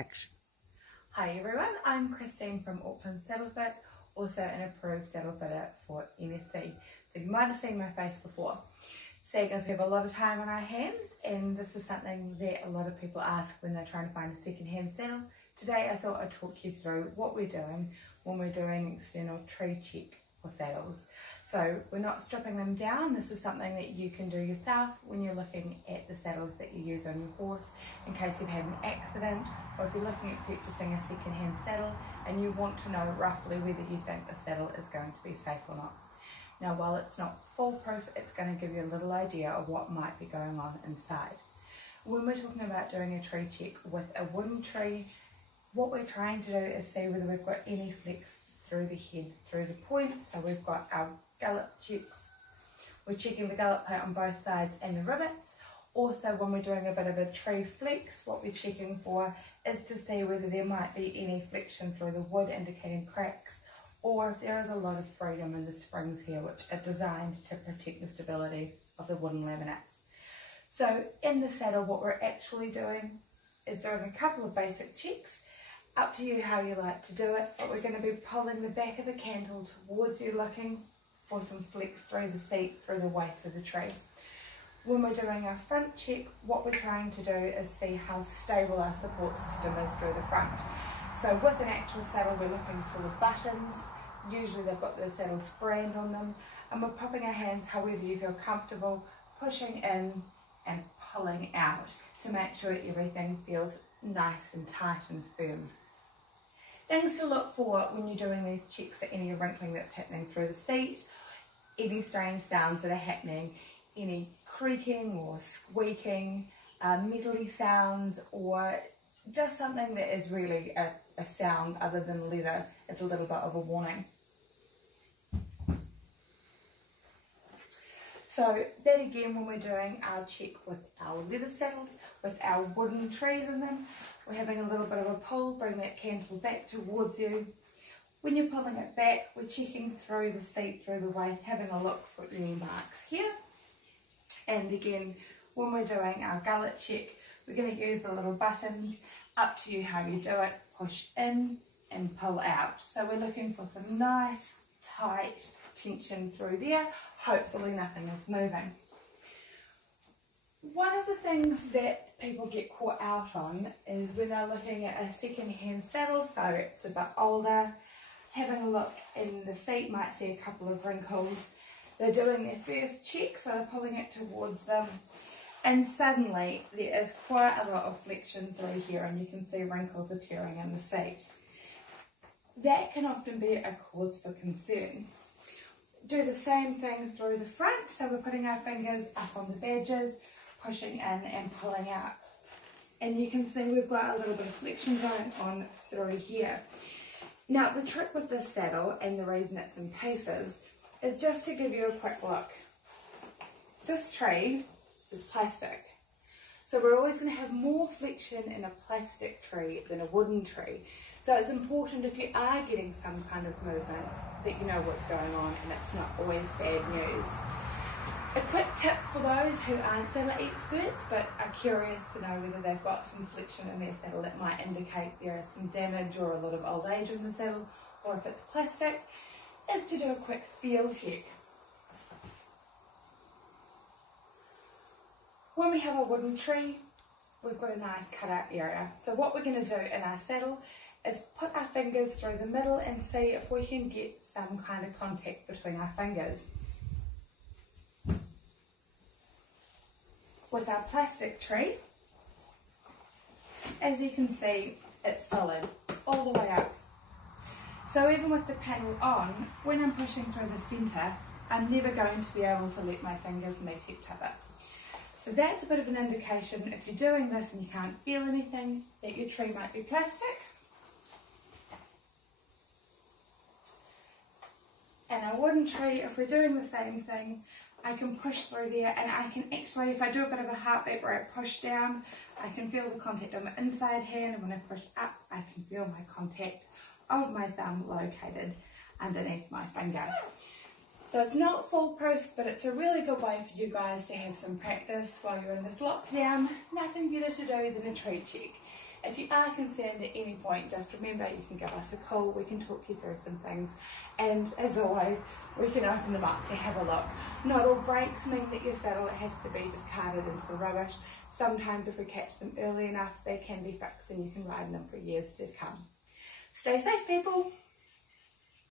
Action. Hi everyone, I'm Christine from Auckland Saddle Fit, also an approved saddle fitter for NSC. So you might have seen my face before. Seeing as we have a lot of time on our hands, and this is something that a lot of people ask when they're trying to find a second-hand saddle. Today I thought I'd talk you through what we're doing when we're doing an external tree check for saddles. So we're not stripping them down. This is something that you can do yourself when you're looking at the saddles that you use on your horse in case you've had an accident, or if you're looking at purchasing a second-hand saddle and you want to know roughly whether you think the saddle is going to be safe or not. Now, while it's not foolproof, it's going to give you a little idea of what might be going on inside. When we're talking about doing a tree check with a wooden tree, what we're trying to do is see whether we've got any flex through the head, through the points. So we've got our gallop checks. We're checking the gallop plate on both sides and the rivets. Also, when we're doing a bit of a tree flex, what we're checking for is to see whether there might be any flexion through the wood indicating cracks, or if there is a lot of freedom in the springs here, which are designed to protect the stability of the wooden laminates. So in the saddle, what we're actually doing is doing a couple of basic checks. Up to you how you like to do it, but we're going to be pulling the back of the cantle towards you, looking for some flex through the seat, through the waist of the tree. When we're doing our front check, what we're trying to do is see how stable our support system is through the front. So with an actual saddle, we're looking for the buttons. Usually they've got the saddle's brand on them, and we're popping our hands however you feel comfortable, pushing in and pulling out to make sure everything feels nice and tight and firm. Things to look for when you're doing these checks are any wrinkling that's happening through the seat, any strange sounds that are happening, any creaking or squeaking, metally sounds, or just something that is really a sound other than leather is a little bit of a warning. So that again, when we're doing our check with our leather saddles, with our wooden trees in them, we're having a little bit of a pull, bring that cantle back towards you. When you're pulling it back, we're checking through the seat, through the waist, having a look for any marks here. And again, when we're doing our gullet check, we're going to use the little buttons. Up to you how you do it. Push in and pull out. So we're looking for some nice, tight tension through there. Hopefully nothing is moving. One of the things that people get caught out on is when they're looking at a second-hand saddle, so it's a bit older, having a look in the seat, might see a couple of wrinkles. They're doing their first check, so they're pulling it towards them, and suddenly there is quite a lot of flexion through here, and you can see wrinkles appearing in the seat. That can often be a cause for concern. Do the same thing through the front, so we're putting our fingers up on the badges, pushing in and pulling out. And you can see we've got a little bit of flexion going on through here. Now the trick with this saddle, and the reason it's in pieces, is just to give you a quick look. This tree is plastic. So we're always going to have more flexion in a plastic tree than a wooden tree. So it's important, if you are getting some kind of movement, that you know what's going on and it's not always bad news. A quick tip for those who aren't saddle experts but are curious to know whether they've got some flexion in their saddle that might indicate there is some damage or a lot of old age in the saddle, or if it's plastic, is to do a quick feel check. When we have a wooden tree, we've got a nice cut-out area. So what we're going to do in our saddle is put our fingers through the middle and see if we can get some kind of contact between our fingers. With our plastic tree, as you can see, it's solid all the way up. So even with the panel on, when I'm pushing through the centre, I'm never going to be able to let my fingers meet each other. So that's a bit of an indication, if you're doing this and you can't feel anything, that your tree might be plastic. And a wooden tree, if we're doing the same thing, I can push through there, and I can actually, if I do a bit of a heartbeat where I push down, I can feel the contact on my inside hand, and when I push up, I can feel my contact of my thumb located underneath my finger. So it's not foolproof, but it's a really good way for you guys to have some practice while you're in this lockdown. Nothing better to do than a tree check. If you are concerned at any point, just remember you can give us a call, we can talk you through some things, and as always, we can open them up to have a look. Not all breaks mean that your saddle has to be discarded into the rubbish. Sometimes if we catch them early enough, they can be fixed and you can ride them for years to come. Stay safe, people.